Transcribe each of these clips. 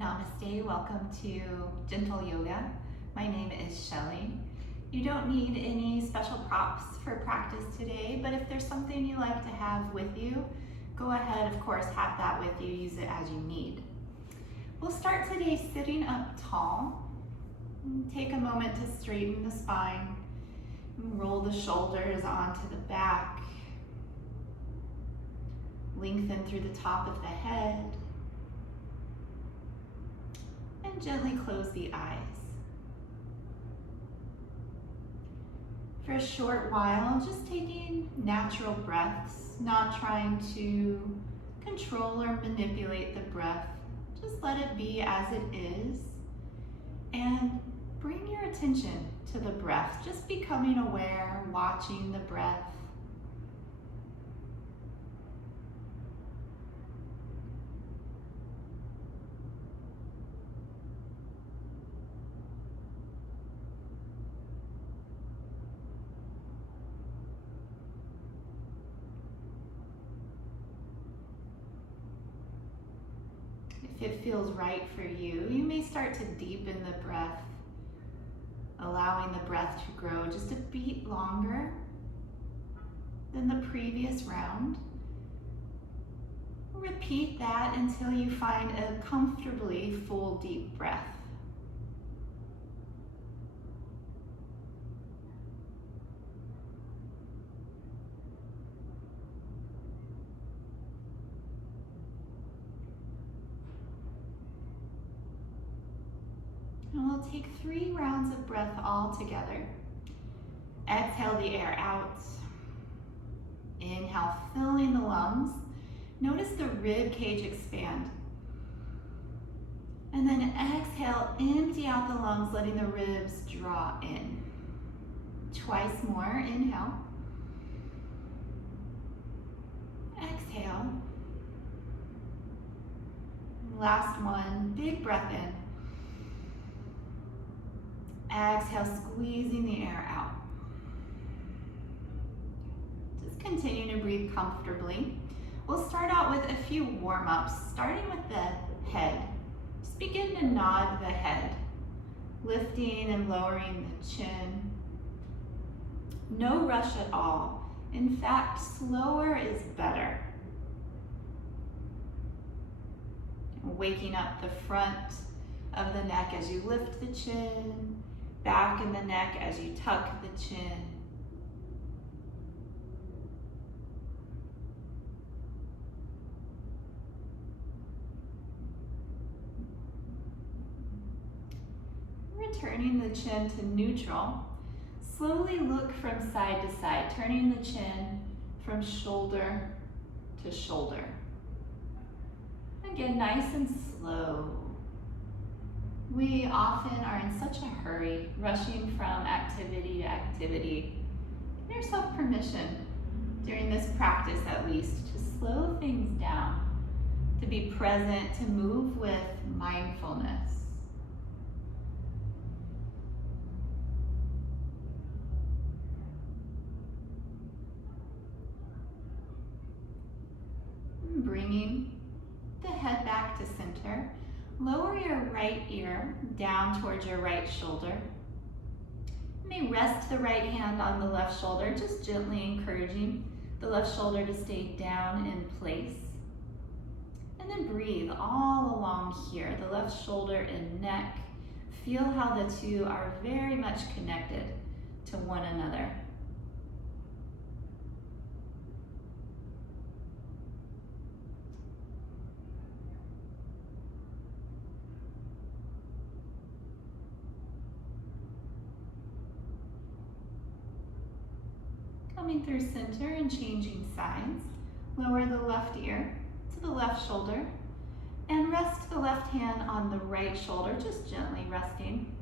Namaste, welcome to Gentle Yoga. My name is Shelley. You don't need any special props for practice today, but if there's something you like to have with you, go ahead, of course, have that with you, use it as you need. We'll start today sitting up tall. Take a moment to straighten the spine, roll the shoulders onto the back, lengthen through the top of the head, and gently close the eyes. For a short while, just taking natural breaths, not trying to control or manipulate the breath. Just let it be as it is, and bring your attention to the breath, just becoming aware, watching the breath. If it feels right for you, you may start to deepen the breath, allowing the breath to grow just a beat longer than the previous round. Repeat that until you find a comfortably full, deep breath. And we'll take 3 rounds of breath all together. Exhale the air out. Inhale, filling the lungs. Notice the rib cage expand. And then exhale, empty out the lungs, letting the ribs draw in. Twice more, inhale. Exhale. Last one, big breath in. Exhale, squeezing the air out. Just continue to breathe comfortably. We'll start out with a few warm-ups, starting with the head. Just begin to nod the head, lifting and lowering the chin. No rush at all. In fact, slower is better. Waking up the front of the neck as you lift the chin, back in the neck as you tuck the chin. Returning the chin to neutral. Slowly look from side to side, turning the chin from shoulder to shoulder. Again, nice and slow. We often are in such a hurry, rushing from activity to activity. Give yourself permission, during this practice at least, to slow things down, to be present, to move with mindfulness. Bringing the head back to center. Lower your right ear down towards your right shoulder. You may rest the right hand on the left shoulder, just gently encouraging the left shoulder to stay down in place. And then breathe all along here, the left shoulder and neck. Feel how the two are very much connected to one another. Coming through center and changing sides. Lower the left ear to the left shoulder and rest the left hand on the right shoulder, just gently resting.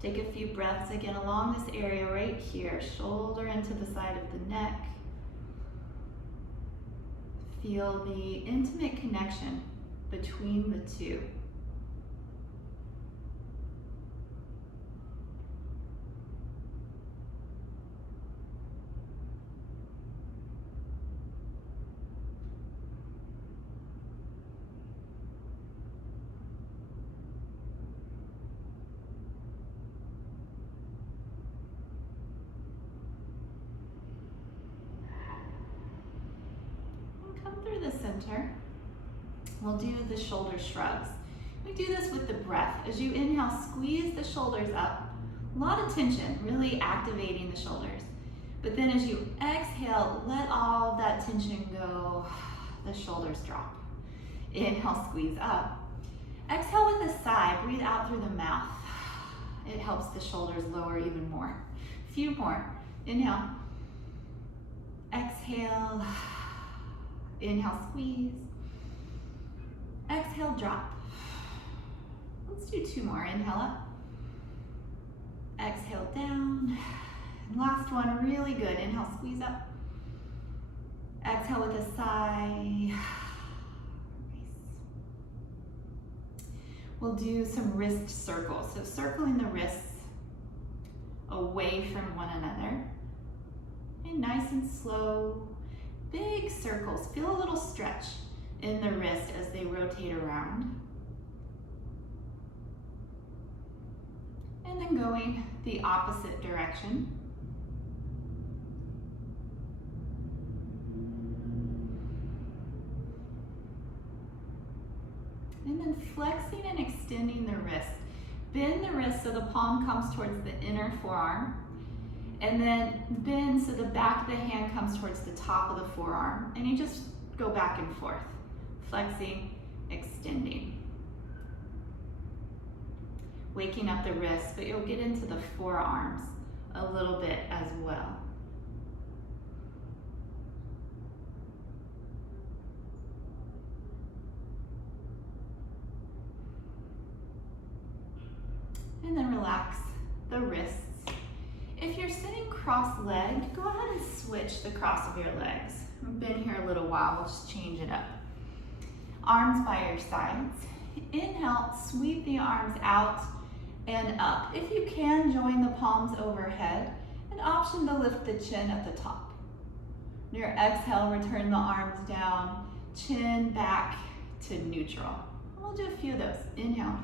Take a few breaths again along this area right here, shoulder into the side of the neck. Feel the intimate connection between the two. center. We'll do the shoulder shrugs. We do this with the breath. As you inhale, squeeze the shoulders up. A lot of tension, really activating the shoulders. But then as you exhale, let all of that tension go. The shoulders drop. Inhale, squeeze up. Exhale with a sigh, breathe out through the mouth. It helps the shoulders lower even more. A few more. Inhale. Exhale. Inhale, squeeze. Exhale, drop. Let's do 2 more. Inhale up. Exhale down. And last one, really good. Inhale, squeeze up. Exhale with a sigh. We'll do some wrist circles. So circling the wrists away from one another. And nice and slow, big circles. Feel a little stretch in the wrist as they rotate around. And then going the opposite direction. And then flexing and extending the wrist. Bend the wrist so the palm comes towards the inner forearm. And then bend so the back of the hand comes towards the top of the forearm. And you just go back and forth. Flexing, extending. Waking up the wrist, but you'll get into the forearms a little bit as well. And then relax the wrists. If you're sitting cross-legged, go ahead and switch the cross of your legs. We've been here a little while, we'll just change it up. Arms by your sides. Inhale, sweep the arms out and up. If you can, join the palms overhead. An option to lift the chin at the top. On your exhale, return the arms down, chin back to neutral. We'll do a few of those. Inhale.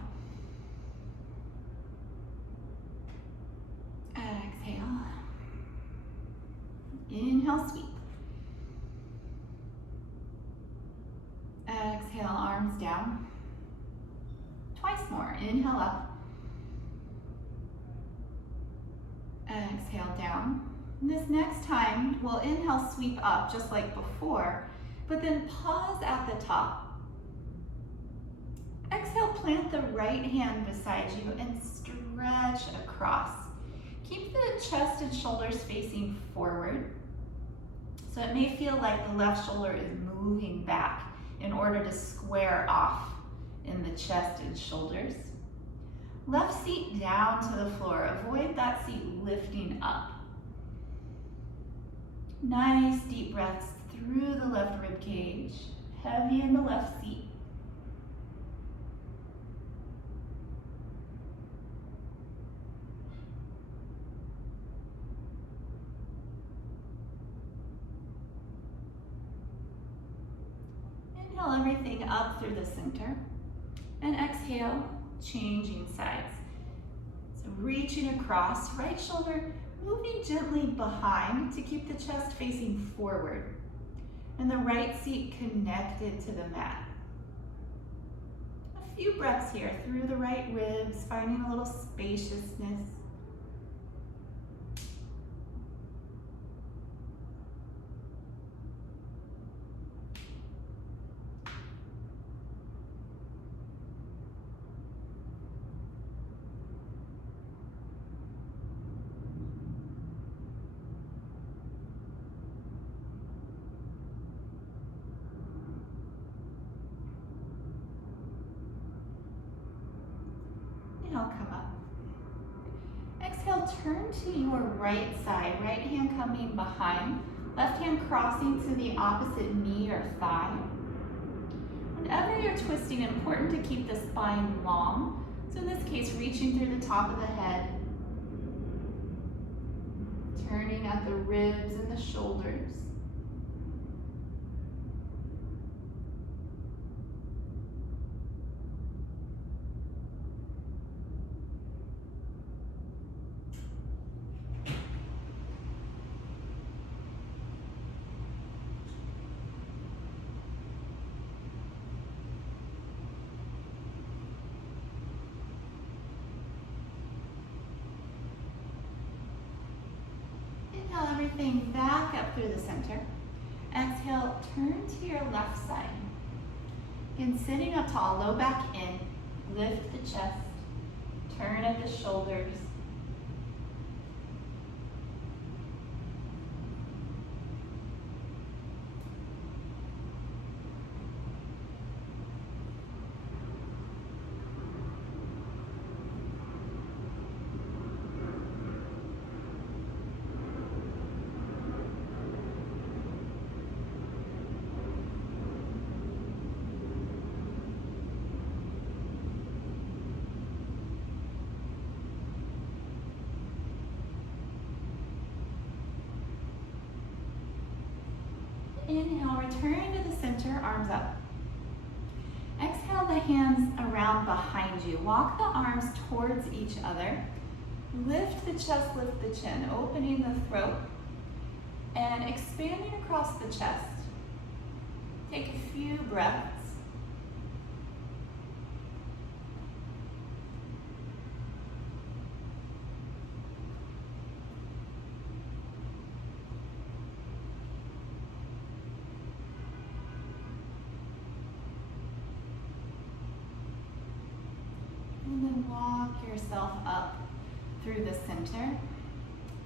Exhale. Inhale, sweep. Exhale, arms down. Twice more. Inhale up. Exhale down. And this next time, we'll inhale, sweep up just like before, but then pause at the top. Exhale, plant the right hand beside you and stretch across. Keep the chest and shoulders facing forward. So it may feel like the left shoulder is moving back in order to square off in the chest and shoulders. Left seat down to the floor. Avoid that seat lifting up. Nice deep breaths through the left rib cage. Heavy in the left seat. Inhale everything up through the center. And exhale, changing sides. So reaching across, right shoulder moving gently behind to keep the chest facing forward. And the right seat connected to the mat. A few breaths here through the right ribs, finding a little spaciousness. Come up. Exhale, turn to your right side, right hand coming behind, left hand crossing to the opposite knee or thigh. Whenever you're twisting, important to keep the spine long. So in this case, reaching through the top of the head, turning at the ribs and the shoulders. lifting back up through the center. Exhale, turn to your left side. Again, sitting up tall, low back in, lift the chest, turn at the shoulders. Inhale, return to the center, arms up. Exhale, the hands around behind you. Walk the arms towards each other. Lift the chest, lift the chin, opening the throat and expanding across the chest. Take a few breaths. And then walk yourself up through the center.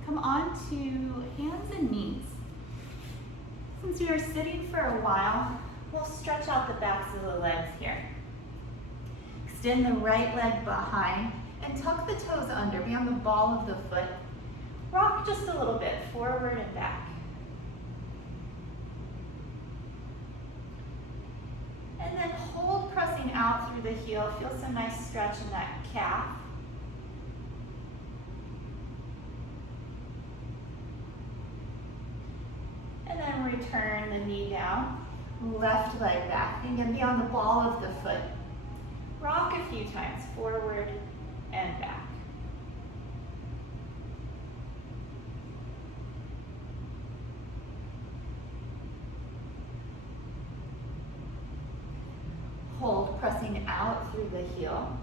Come on to hands and knees. Since you are sitting for a while, we'll stretch out the backs of the legs here. Extend the right leg behind and tuck the toes under, beyond the ball of the foot. Rock just a little bit, forward and back. And then hold, pressing out through the heel. Feel some nice stretch in that calf. And then return the knee down, left leg back. Again, be on the ball of the foot. Rock a few times, forward and back. Hold, pressing out through the heel.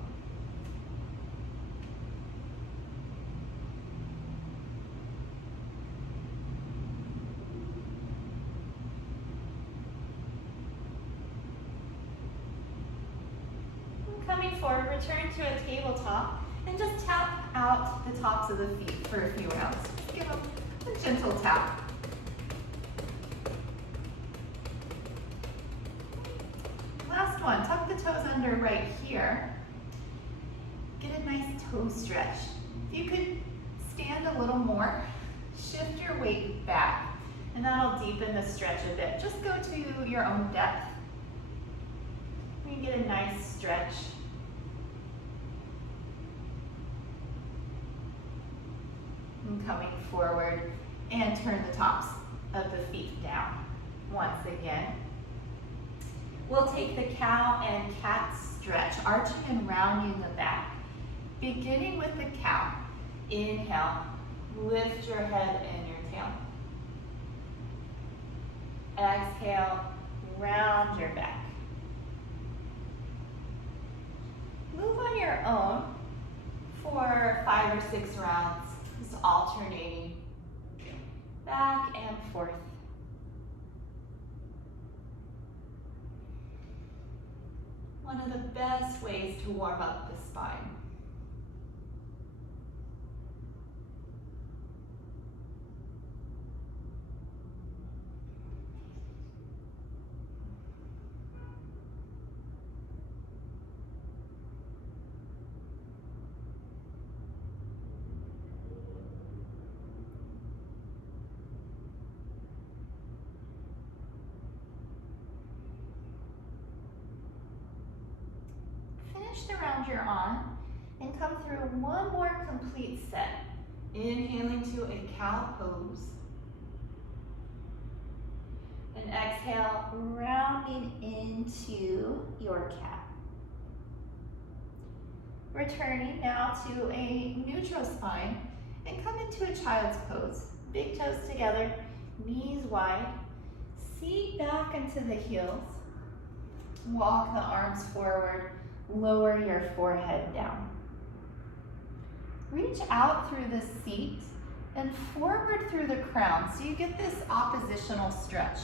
Coming forward, return to a tabletop and just tap out the tops of the feet for a few rounds. Just give them a gentle tap. Last one, tuck the toes under right here. Get a nice toe stretch. If you could stand a little more, shift your weight back, and that'll deepen the stretch a bit. Just go to your own depth. You get a nice stretch. And coming forward, and turn the tops of the feet down. Once again. We'll take the cow and cat stretch, arching and rounding the back. Beginning with the cow. Inhale, lift your head and your tail. Exhale, round your back. Move on your own for 5 or 6 rounds, just alternating back and forth. One of the best ways to warm up the spine. Finish the round you're on and come through one more complete set. Inhaling to a cow pose. And exhale, rounding into your cat. Returning now to a neutral spine and come into a child's pose. Big toes together, knees wide. Seat back into the heels. Walk the arms forward. Lower your forehead down. Reach out through the seat and forward through the crown. So you get this oppositional stretch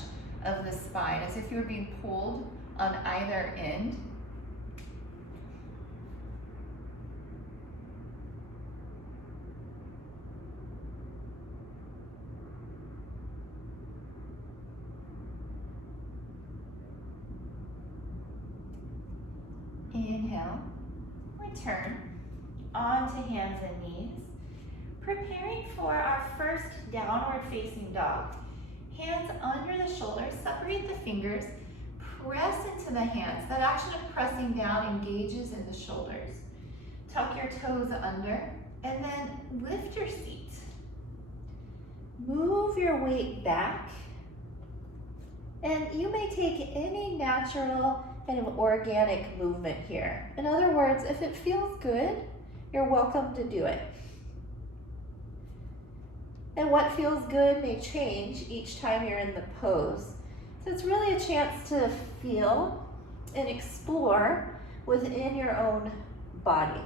of the spine as if you're being pulled on either end. Inhale, return onto hands and knees. Preparing for our first downward facing dog. Hands under the shoulders, separate the fingers, press into the hands. That action of pressing down engages in the shoulders. Tuck your toes under and then lift your seat. Move your weight back, and you may take any natural kind of organic movement here. In other words, if it feels good, you're welcome to do it. And what feels good may change each time you're in the pose. So it's really a chance to feel and explore within your own body.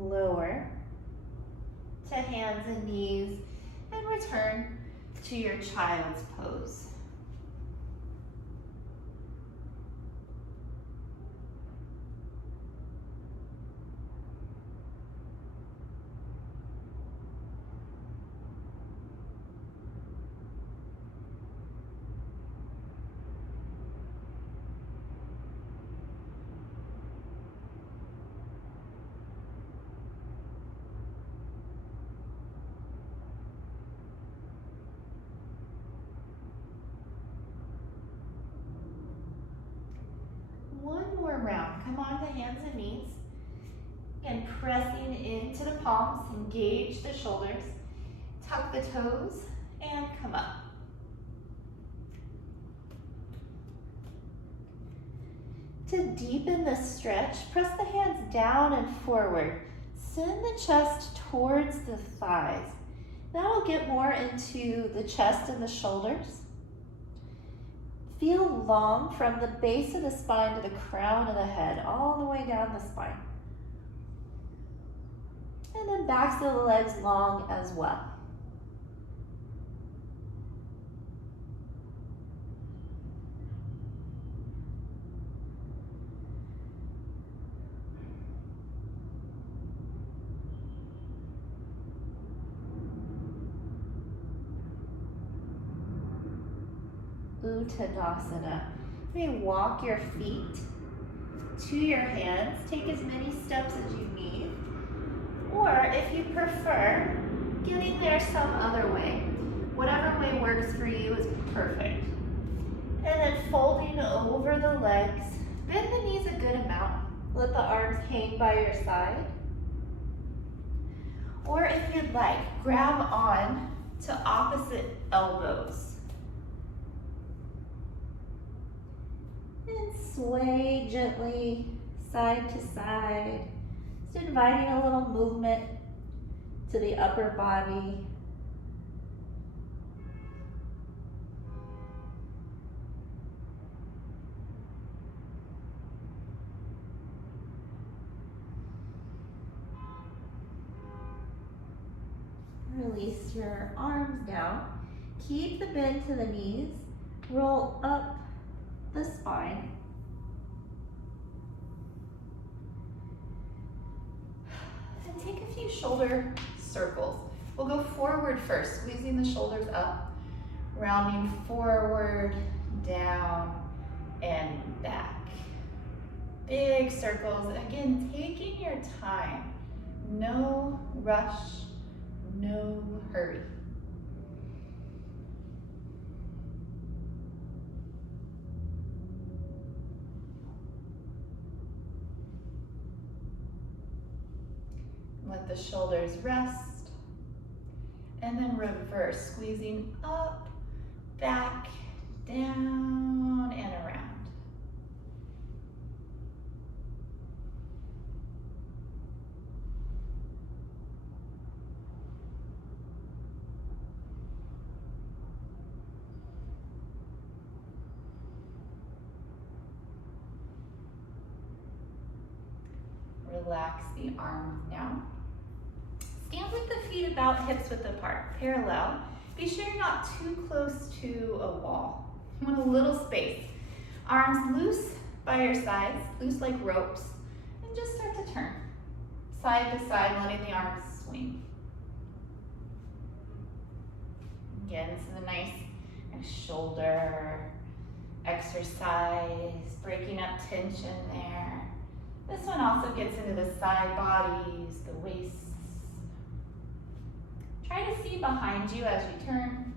Lower to hands and knees and return to your child's pose. One more round. Come on to hands and knees and pressing into the palms, engage the shoulders, tuck the toes, and come up. To deepen the stretch, press the hands down and forward. Send the chest towards the thighs. Now we'll get more into the chest and the shoulders. Feel long from the base of the spine to the crown of the head, all the way down the spine. And then backs of the legs long as well. Uttanasana. You may walk your feet to your hands. Take as many steps as you need. Or if you prefer, getting there some other way. Whatever way works for you is perfect. And then folding over the legs. Bend the knees a good amount. Let the arms hang by your side. Or if you'd like, grab on to opposite elbows. And sway gently side to side, just inviting a little movement to the upper body. Release your arms down. Keep the bend to the knees. Roll up the spine. And take a few shoulder circles. We'll go forward first, squeezing the shoulders up, rounding forward, down, and back. Big circles. Again, taking your time. No rush, no hurry. Let the shoulders rest, and then reverse, squeezing up, back, down, and around. Relax the arms now. Stand with the feet about hips width apart, parallel. Be sure you're not too close to a wall. You want a little space. Arms loose by your sides, loose like ropes, and just start to turn. Side to side, letting the arms swing. Again, this is a nice shoulder exercise, breaking up tension there. This one also gets into the side bodies, the waists. Try to see behind you as you turn.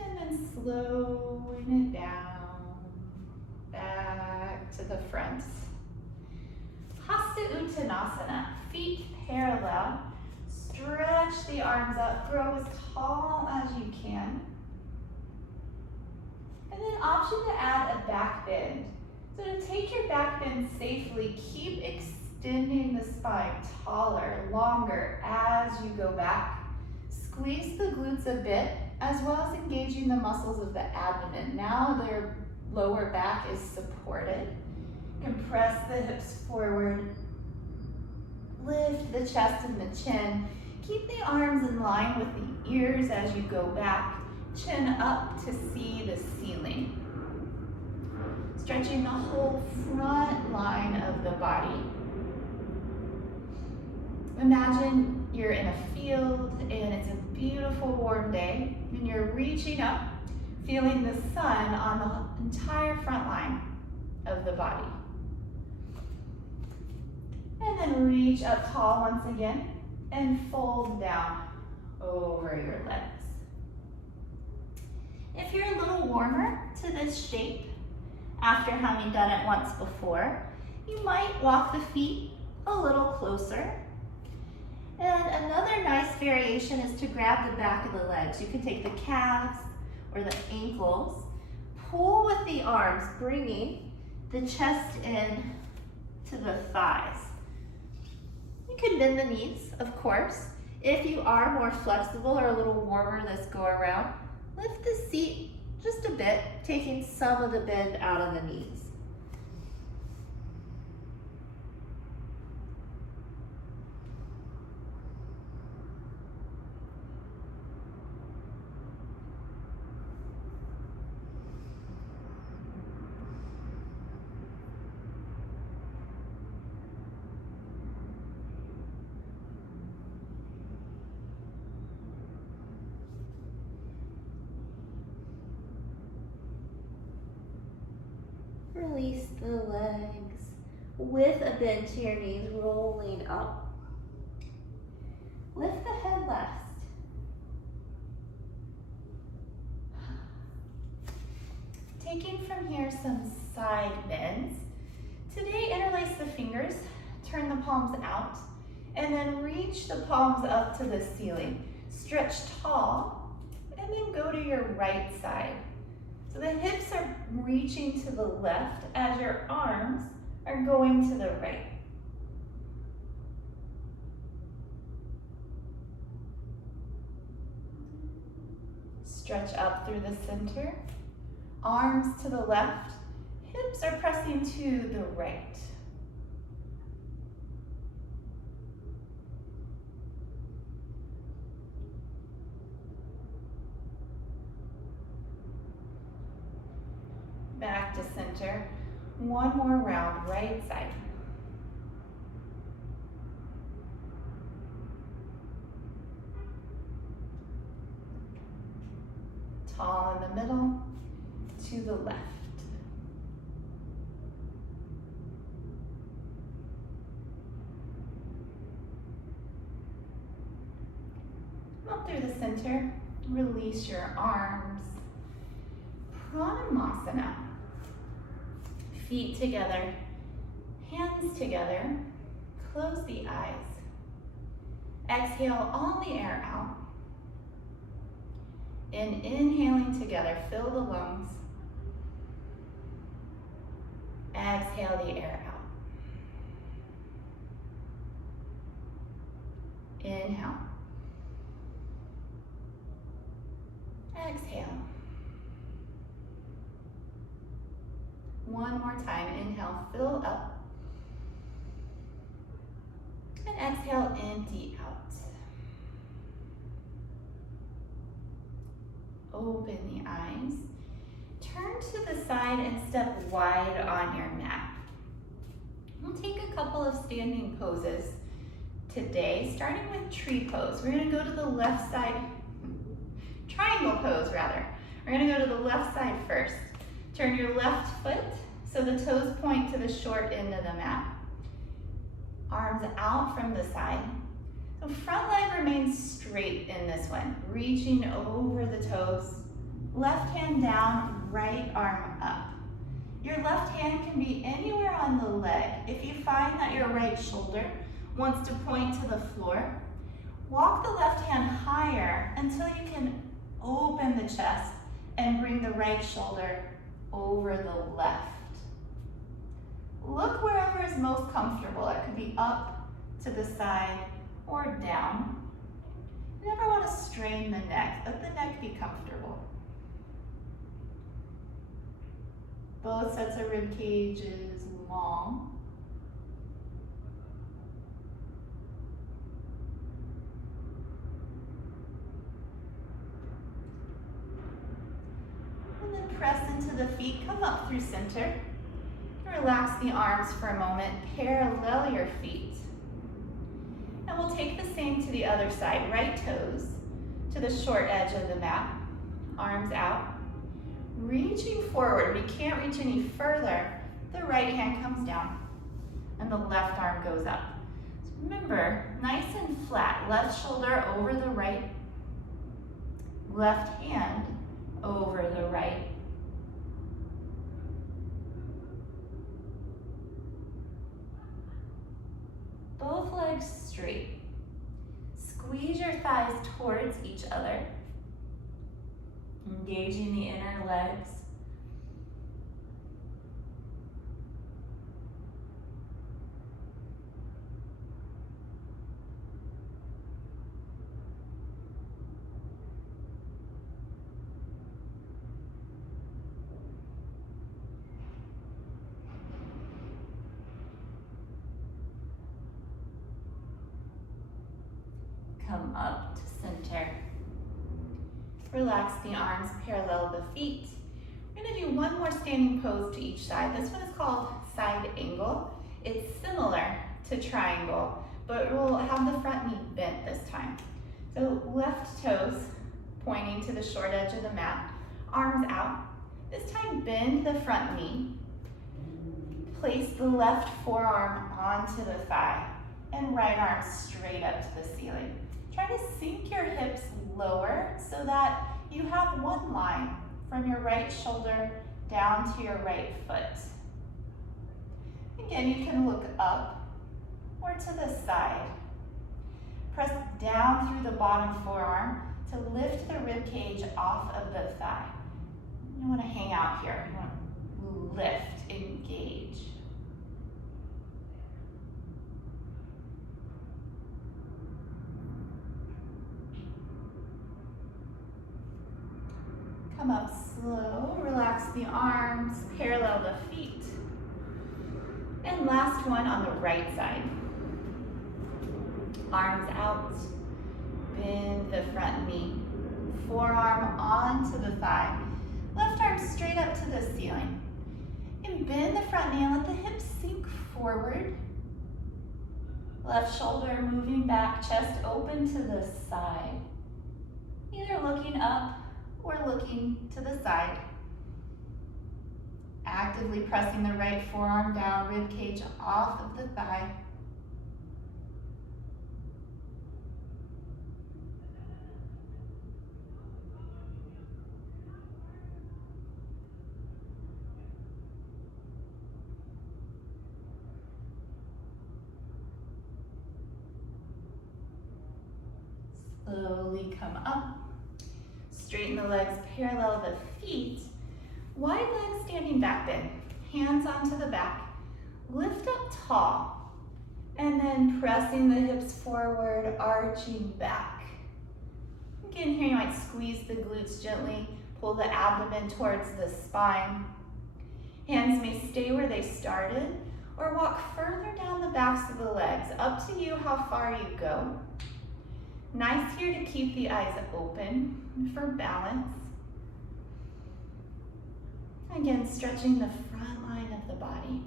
And then slowing it down, back to the front. Hasta Uttanasana, feet parallel. Stretch the arms up, grow as tall as you can. And then option to add a back bend. So to take your back bend safely, keep extending the spine taller, longer as you go back. Squeeze the glutes a bit, as well as engaging the muscles of the abdomen. Now their lower back is supported. Compress the hips forward. Lift the chest and the chin. Keep the arms in line with the ears as you go back. Chin up to see the ceiling. Stretching the whole front line of the body. Imagine you're in a field and it's a beautiful warm day and you're reaching up, feeling the sun on the entire front line of the body. And then reach up tall once again and fold down over your legs. If you're a little warmer to this shape, after having done it once before, you might walk the feet a little closer. And another nice variation is to grab the back of the legs. You can take the calves or the ankles, pull with the arms, bringing the chest in to the thighs. You can bend the knees, of course. If you are more flexible or a little warmer this go around, lift the seat just a bit, taking some of the bend out of the knees. Release the legs with a bend to your knees, rolling up. Lift the head last. Taking from here some side bends. Today, interlace the fingers, turn the palms out, and then reach the palms up to the ceiling. Stretch tall, and then go to your right side. So the hips are reaching to the left as your arms are going to the right. Stretch up through the center, arms to the left, hips are pressing to the right. Back to center. One more round, right side. Tall in the middle, to the left. Up through the center, release your arms. Pranamasana. Feet together, hands together, close the eyes. Exhale all the air out. And inhaling together, fill the lungs. Exhale the air out. Inhale. Exhale. One more time, inhale, fill up. And exhale, empty out. Open the eyes. Turn to the side and step wide on your mat. We'll take a couple of standing poses today, starting with tree pose. We're going to go to the left side, triangle pose rather. We're going to go to the left side first. Turn your left foot so the toes point to the short end of the mat. Arms out from the side. So front leg remains straight in this one, reaching over the toes. Left hand down, right arm up. Your left hand can be anywhere on the leg. If you find that your right shoulder wants to point to the floor, walk the left hand higher until you can open the chest and bring the right shoulder over the left. Look wherever is most comfortable. It could be up, to the side, or down. You never want to strain the neck. Let the neck be comfortable. Both sets of rib cages long. And then press into the feet, come up through center. Relax the arms for a moment, parallel your feet. And we'll take the same to the other side. Right toes to the short edge of the mat, arms out. Reaching forward, we can't reach any further. The right hand comes down and the left arm goes up. So remember, nice and flat, left shoulder over the right, left hand over the right. Both legs straight. Squeeze your thighs towards each other. Engaging the inner legs. Come up to center. Relax the arms, parallel the feet. We're going to do one more standing pose to each side. This one is called side angle. It's similar to triangle, but we'll have the front knee bent this time. So left toes pointing to the short edge of the mat, arms out. This time bend the front knee. Place the left forearm onto the thigh and right arm straight up to the ceiling. Try to sink your hips lower so that you have one line from your right shoulder down to your right foot. Again, you can look up or to the side. Press down through the bottom forearm to lift the rib cage off of the thigh. You don't want to hang out here. You want to lift, engage. Come up slow, relax the arms, parallel the feet. And last one on the right side. Arms out, bend the front knee, forearm onto the thigh, left arm straight up to the ceiling. And bend the front knee and let the hips sink forward. Left shoulder moving back, chest open to the side. Either looking up or looking to the side. Actively pressing the right forearm down, rib cage off of the thigh. Slowly come up. Straighten the legs, parallel the feet. Wide legs standing back bend. Hands onto the back. Lift up tall. And then pressing the hips forward, arching back. Again, here you might squeeze the glutes gently. Pull the abdomen towards the spine. Hands may stay where they started, or walk further down the backs of the legs. Up to you how far you go. Nice here to keep the eyes open for balance. Again, stretching the front line of the body,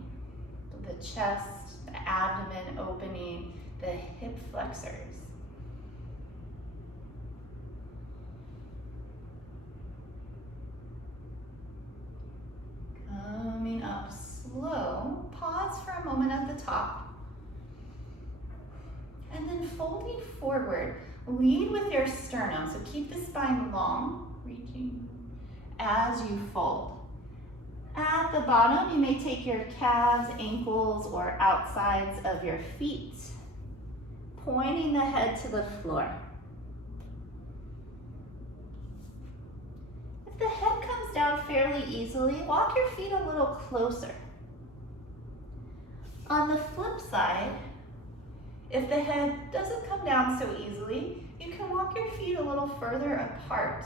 the chest, the abdomen opening, the hip flexors. Coming up slow, pause for a moment at the top. And then folding forward, lead with your sternum. So keep the spine long, reaching as you fold. At the bottom, you may take your calves, ankles, or outsides of your feet, pointing the head to the floor. If the head comes down fairly easily, walk your feet a little closer. On the flip side, if the head doesn't come down so easily, you can walk your feet a little further apart.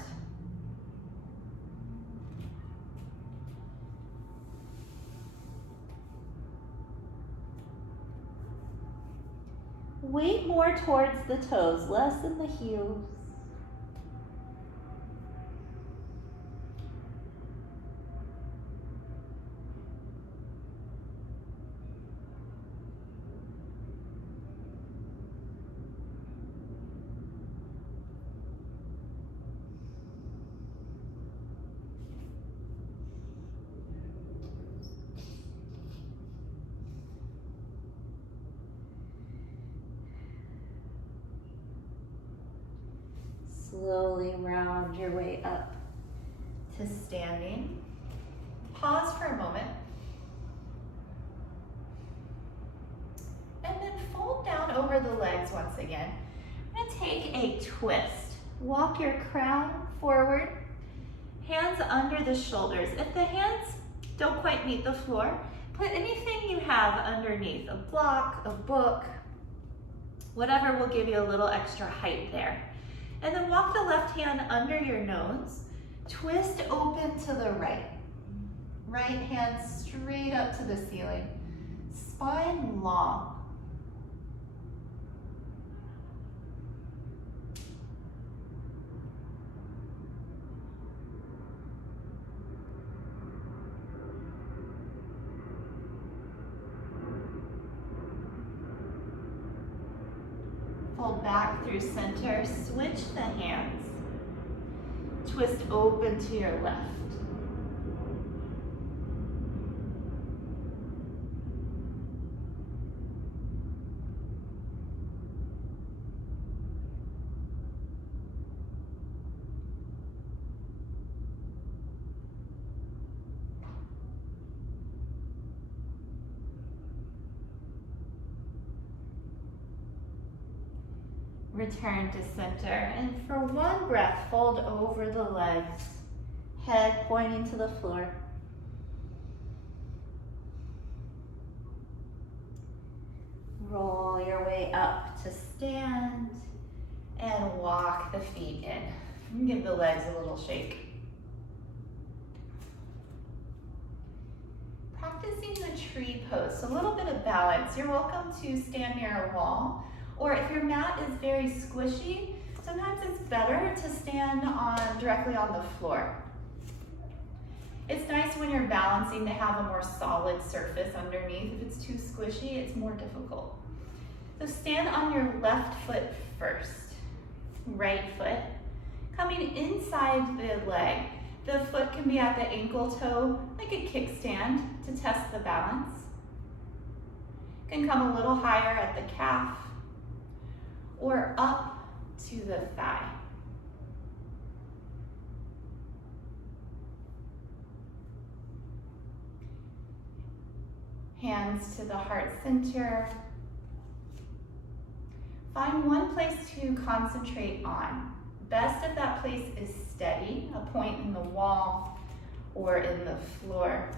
Weight more towards the toes, less in the heels. Slowly round your way up to standing. Pause for a moment. And then fold down over the legs once again. I'm gonna take a twist. Walk your crown forward, hands under the shoulders. If the hands don't quite meet the floor, put anything you have underneath, a block, a book, whatever will give you a little extra height there. And then walk the left hand under your nose, twist open to the right. Right hand straight up to the ceiling, spine long. Fold back through center, switch the hands. Twist open to your left. Return to center, and for one breath, fold over the legs, head pointing to the floor. Roll your way up to stand and walk the feet in. And give the legs a little shake. Practicing the tree pose, so a little bit of balance. You're welcome to stand near a wall, or if your mat is very squishy, sometimes it's better to stand directly on the floor. It's nice when you're balancing to have a more solid surface underneath. If it's too squishy, it's more difficult. So stand on your left foot first, right foot. Coming inside the leg, the foot can be at the ankle toe, like a kickstand to test the balance. Can come a little higher at the calf, or up to the thigh. Hands to the heart center. Find one place to concentrate on. Best if that place is steady, a point in the wall or in the floor.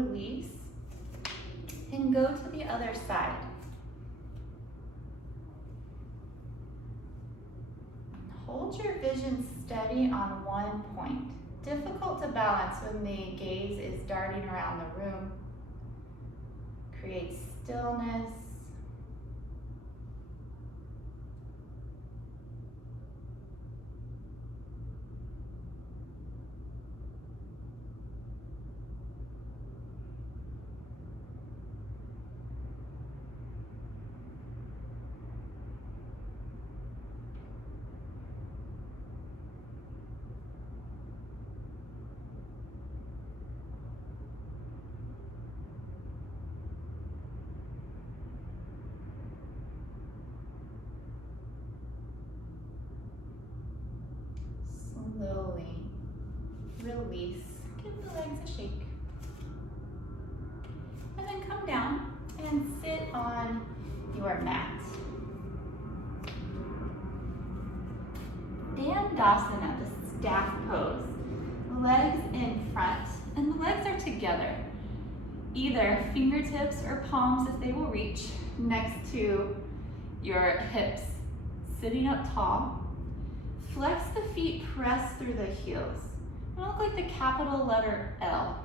release, and go to the other side. Hold your vision steady on one point. Difficult to balance when the gaze is darting around the room. Create stillness. Slowly release. Give the legs a shake. And then come down and sit on your mat. Dandasana, the staff pose. Legs in front, and the legs are together. Either fingertips or palms, if they will reach, next to your hips. Sitting up tall. Flex the feet, press through the heels. It look like the capital letter L.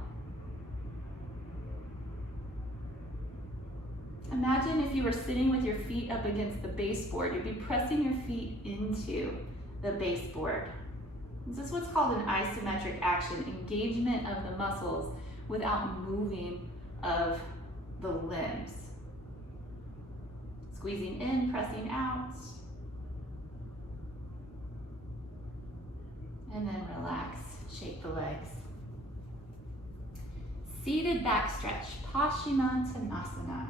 Imagine if you were sitting with your feet up against the baseboard. You'd be pressing your feet into the baseboard. This is what's called an isometric action, engagement of the muscles without moving of the limbs. Squeezing in, pressing out. And then relax, shake the legs. Seated back stretch, Paschimottanasana.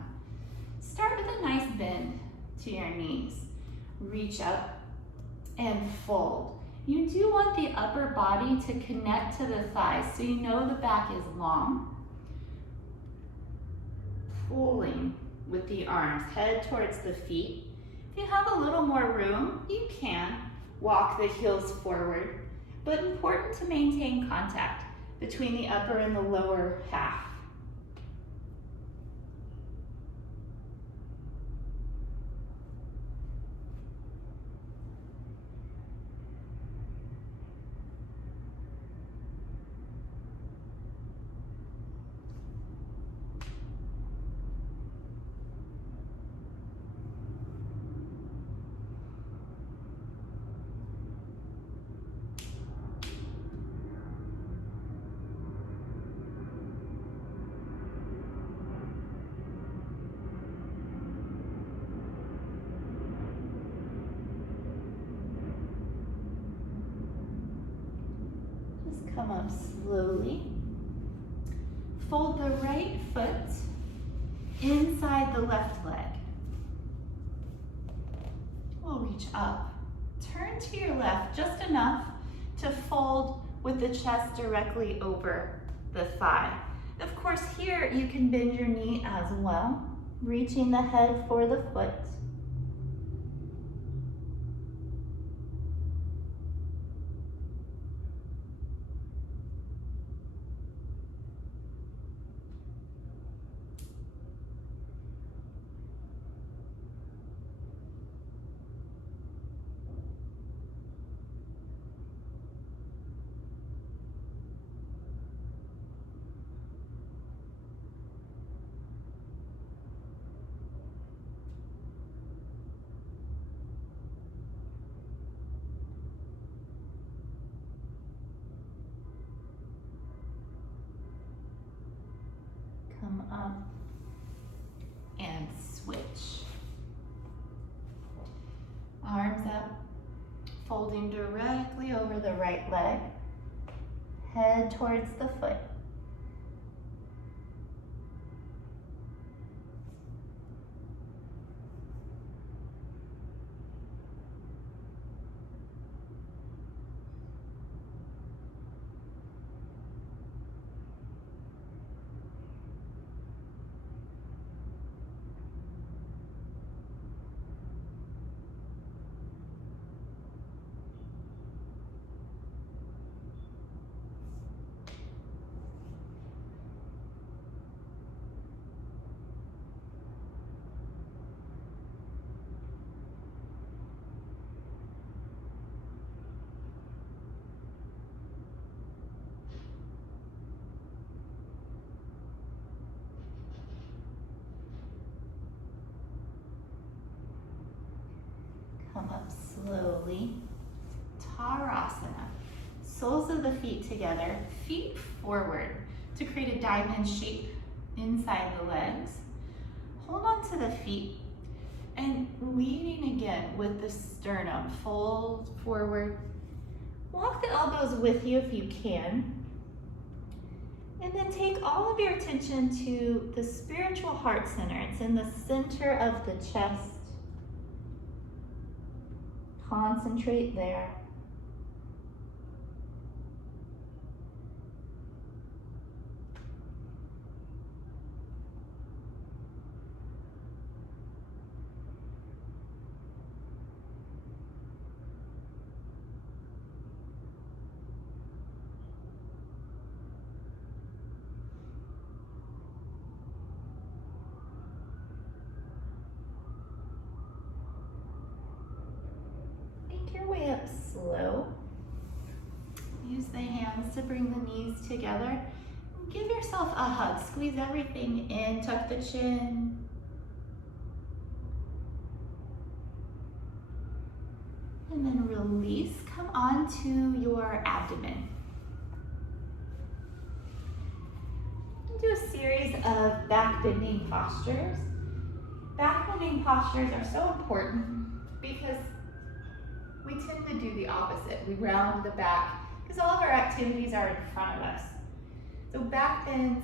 Start with a nice bend to your knees. Reach up and fold. You do want the upper body to connect to the thighs so you know the back is long. Pulling with the arms, head towards the feet. If you have a little more room, you can walk the heels forward. But important to maintain contact between the upper and the lower half. Come up slowly. Fold the right foot inside the left leg. We'll reach up. Turn to your left just enough to fold with the chest directly over the thigh. Of course, here you can bend your knee as well, reaching the head for the foot. Come up and switch. Arms up, folding directly over the right leg, head towards the foot. slowly. Tarasana. Soles of the feet together, feet forward to create a diamond shape inside the legs. Hold on to the feet and leaning again with the sternum. Fold forward. Walk the elbows with you if you can. And then take all of your attention to the spiritual heart center. It's in the center of the chest. Concentrate there. Your way up slow. Use the hands to bring the knees together. Give yourself a hug. Squeeze everything in. Tuck the chin. And then release. Come onto your abdomen. Do a series of back bending postures. Back bending postures are so important because we tend to do the opposite. We round the back because all of our activities are in front of us. So back bends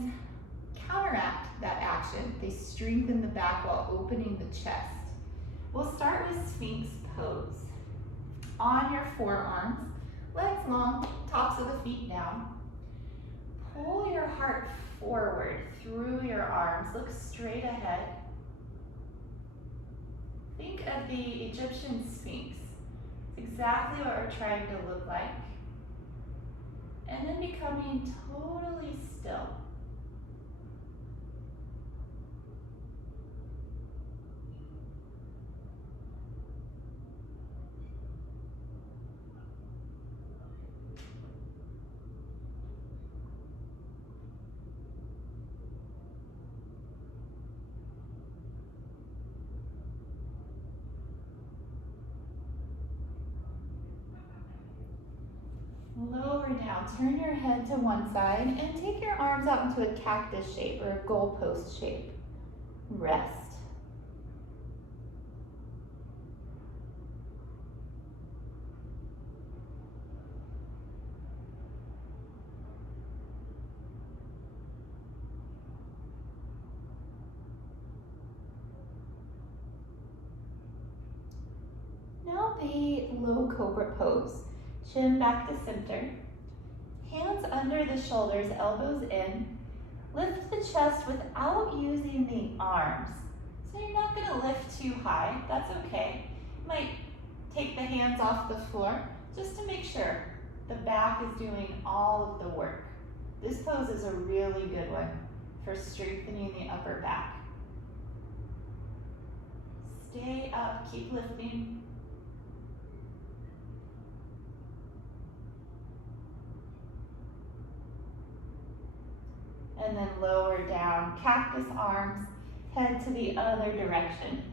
counteract that action. They strengthen the back while opening the chest. We'll start with Sphinx pose. On your forearms, legs long, tops of the feet down. Pull your heart forward through your arms. Look straight ahead. Think of the Egyptian Sphinx. Exactly what we're trying to look like. And then becoming totally still. Lower down, turn your head to one side and take your arms out into a cactus shape or a goalpost shape. Rest. Now the low cobra pose. Chin back to center. Hands under the shoulders, elbows in. Lift the chest without using the arms. So you're not going to lift too high. That's okay. You might take the hands off the floor just to make sure the back is doing all of the work. This pose is a really good one for strengthening the upper back. Stay up, keep lifting. And then lower down, cactus arms, head to the other direction.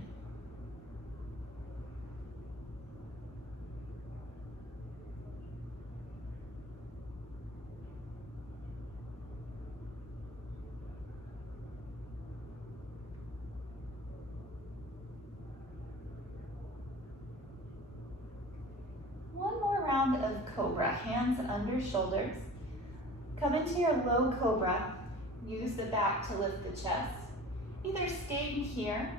One more round of cobra, hands under shoulders. Come into your low cobra. Use the back to lift the chest. Either staying here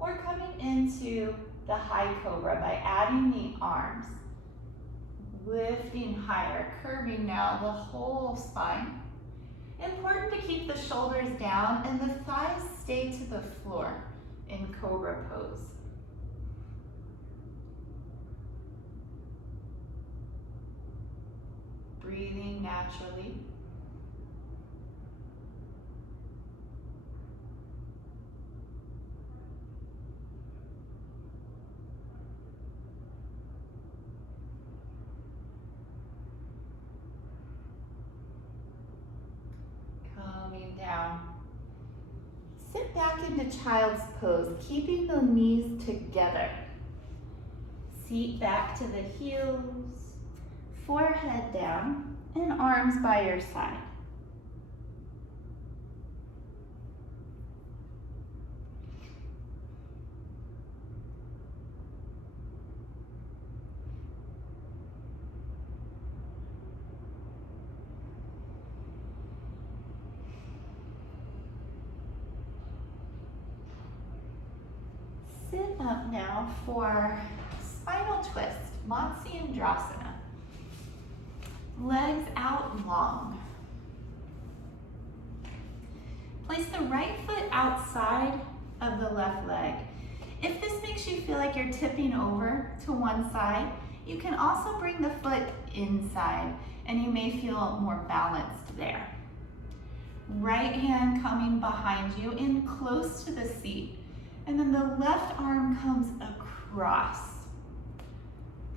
or coming into the high cobra by adding the arms. Lifting higher, curving now the whole spine. Important to keep the shoulders down and the thighs stay to the floor in cobra pose. Breathing naturally. Down. Sit back into child's pose, keeping the knees together. Seat back to the heels, forehead down, and arms by your side. Sit up now for spinal twist, Matsyendrasana. Legs out long. Place the right foot outside of the left leg. If this makes you feel like you're tipping over to one side, you can also bring the foot inside and you may feel more balanced there. Right hand coming behind you in close to the seat. And then the left arm comes across.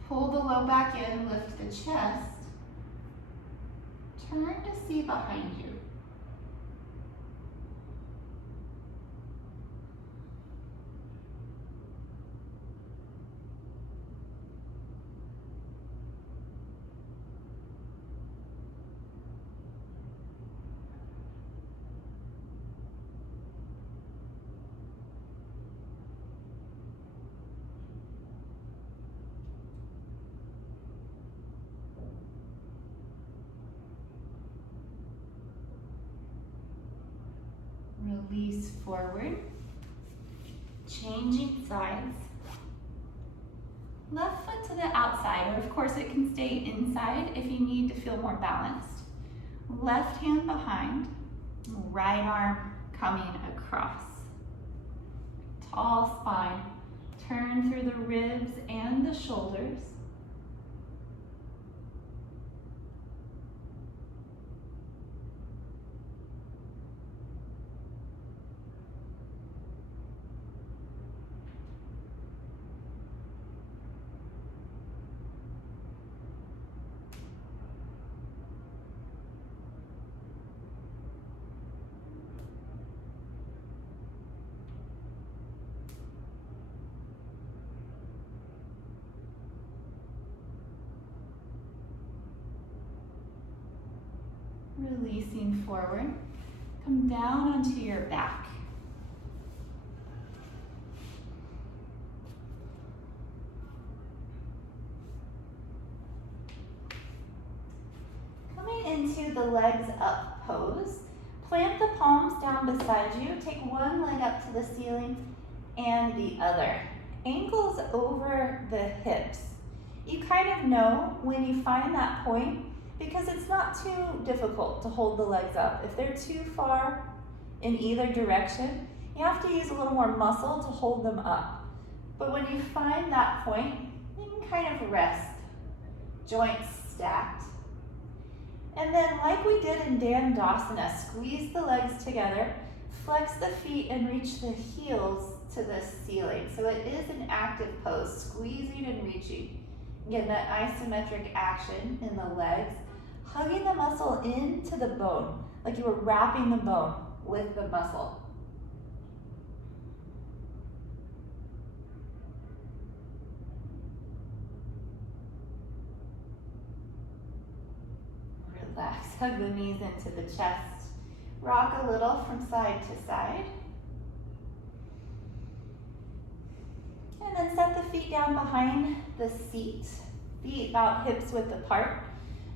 Pull the low back in, lift the chest. Turn to see behind you. Release forward, changing sides. Left foot to the outside, or of course it can stay inside if you need to feel more balanced. Left hand behind, right arm coming across. Tall spine, turn through the ribs and the shoulders. Releasing forward, come down onto your back. Coming into the legs up pose, plant the palms down beside you, take one leg up to the ceiling and the other. Ankles over the hips. You kind of know when you find that point because it's not too difficult to hold the legs up. If they're too far in either direction, you have to use a little more muscle to hold them up. But when you find that point, you can kind of rest, joints stacked. And then like we did in Dandasana, squeeze the legs together, flex the feet and reach the heels to the ceiling. So it is an active pose, squeezing and reaching. Again, that isometric action in the legs, hugging the muscle into the bone, like you were wrapping the bone with the muscle. Relax, hug the knees into the chest. Rock a little from side to side. And then set the feet down behind the seat. Feet about hips width apart.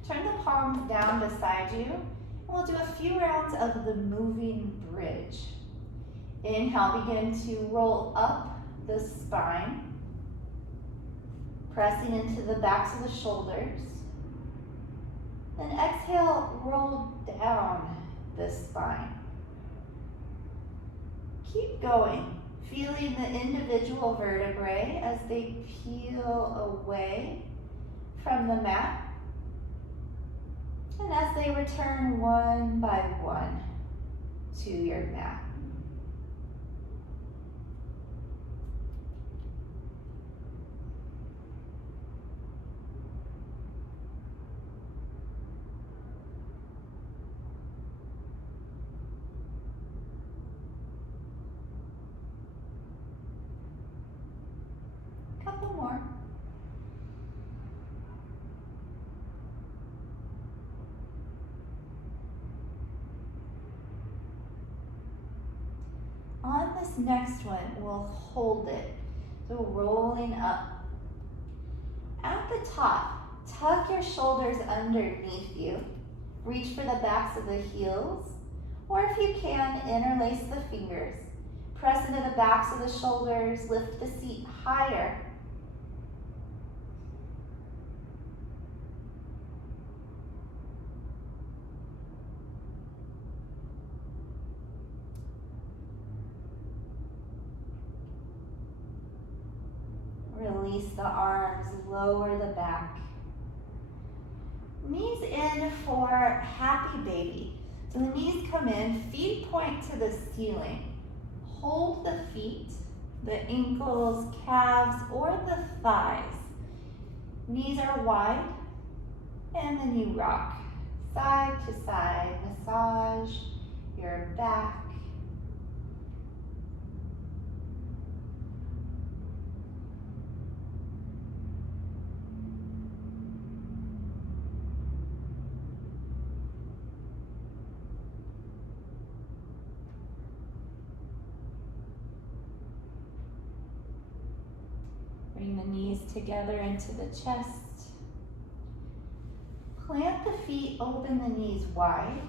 Turn the palms down beside you. And we'll do a few rounds of the moving bridge. Inhale, begin to roll up the spine. Pressing into the backs of the shoulders. Then exhale, roll down the spine. Keep going, feeling the individual vertebrae as they peel away from the mat. And as they return one by one to your mat. Couple more. this next one, we'll hold it. So rolling up. At the top, tuck your shoulders underneath you. Reach for the backs of the heels, or if you can, interlace the fingers. Press into the backs of the shoulders, lift the seat higher. Release the arms, lower the back. Knees in for happy baby. So the knees come in, feet point to the ceiling. Hold the feet, the ankles, calves, or the thighs. Knees are wide, and then you rock. Side to side, massage your back. Bring the knees together into the chest. Plant the feet, open the knees wide.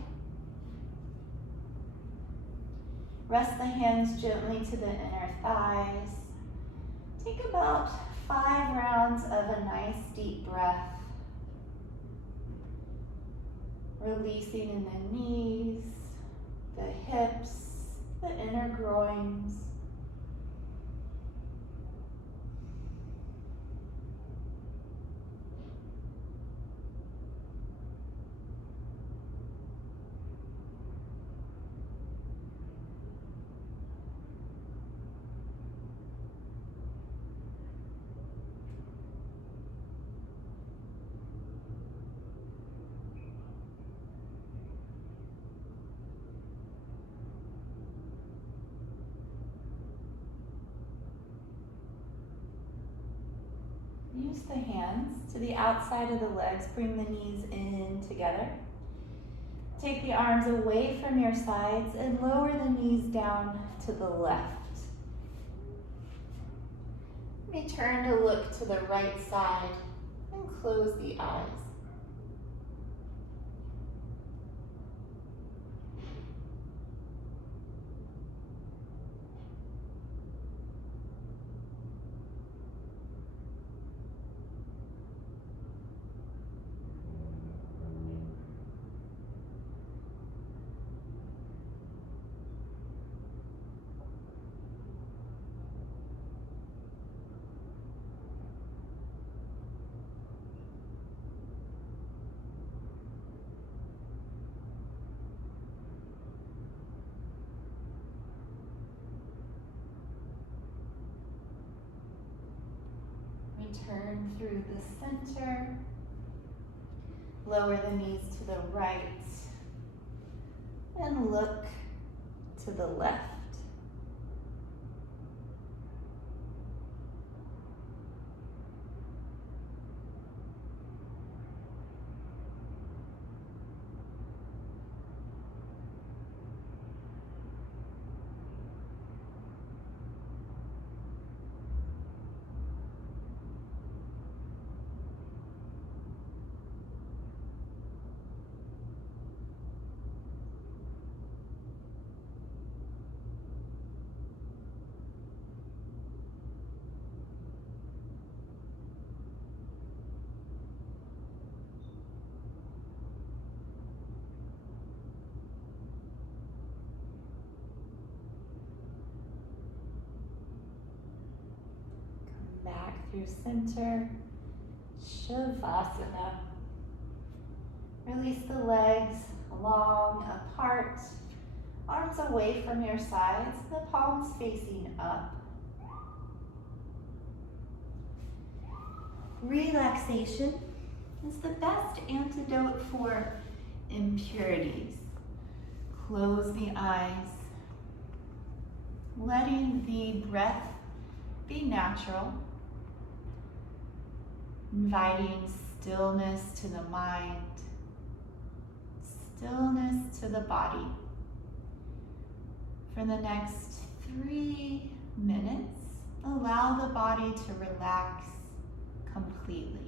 Rest the hands gently to the inner thighs. Take about 5 rounds of a nice deep breath. Releasing in the knees, the hips, the inner groins. Use the hands to the outside of the legs. Bring the knees in together. Take the arms away from your sides and lower the knees down to the left. Return to look to the right side and close the eyes. Return through the center. Lower the knees to the right. And look to the left. Back through center, Shavasana. Release the legs long apart, arms away from your sides, the palms facing up. Relaxation is the best antidote for impurities. Close the eyes, letting the breath be natural. Inviting stillness to the mind, stillness to the body. For the next 3 minutes, allow the body to relax completely.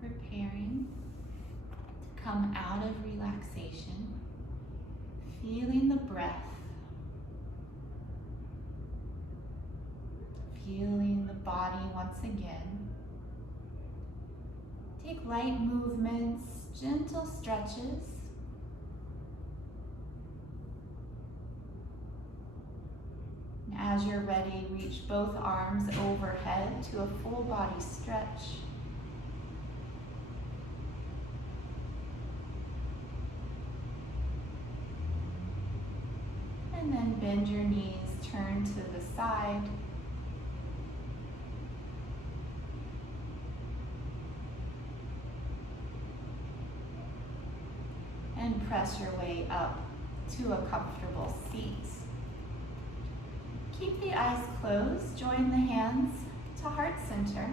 Preparing to come out of relaxation, feeling the breath, feeling the body once again. Take light movements, gentle stretches. And as you're ready, reach both arms overhead to a full body stretch. And then bend your knees, turn to the side. And press your way up to a comfortable seat. Keep the eyes closed, join the hands to heart center.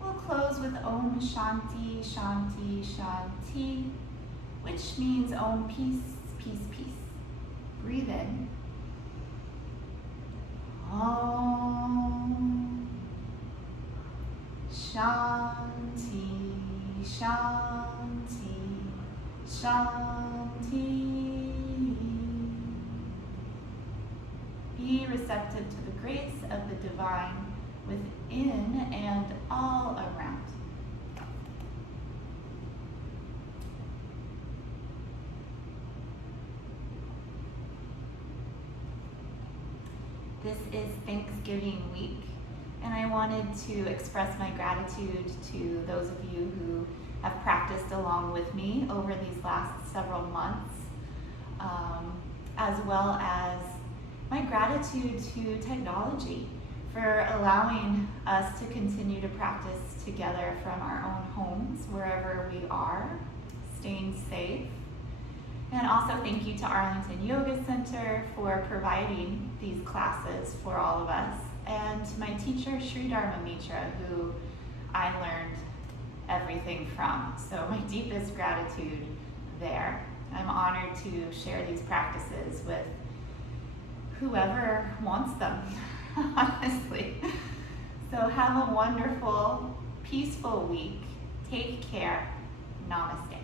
We'll close with Om Shanti, Shanti, Shanti, which means Om peace, peace, peace. Breathe in. Om Shanti, Shanti, Shanti. Be receptive to the grace of the divine within and all around. This is Thanksgiving week, And I wanted to express my gratitude to those of you who have practiced along with me over these last several months, as well as my gratitude to technology for allowing us to continue to practice together from our own homes, wherever we are, staying safe. And also thank you to Arlington Yoga Center for providing these classes for all of us, and to my teacher, Sri Dharma Mitra, who I learned everything from. So my deepest gratitude there. I'm honored to share these practices with whoever wants them, honestly. So have a wonderful, peaceful week. Take care. Namaste.